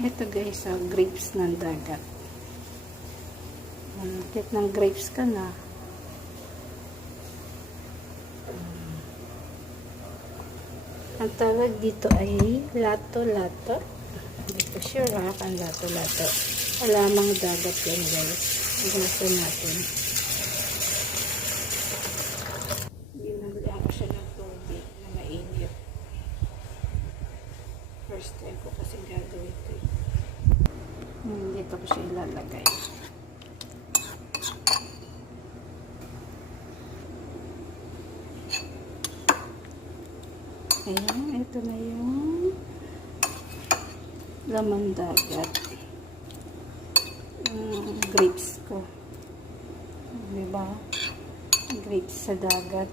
Ito guys, grapes ng dagat. Kit ng grapes ka na. Ang tawag dito ay lato-lato. Dito sure ha, ang lato-lato. Alamang dagat yan guys. Igasan natin. Ginagawa ko siya ng tubig na mainit. First time ko kasi gagawin ito. Dito ko siya ilalagay. Ayan, ito na yung laman dagat. Grapes ko. Diba? Grapes sa dagat.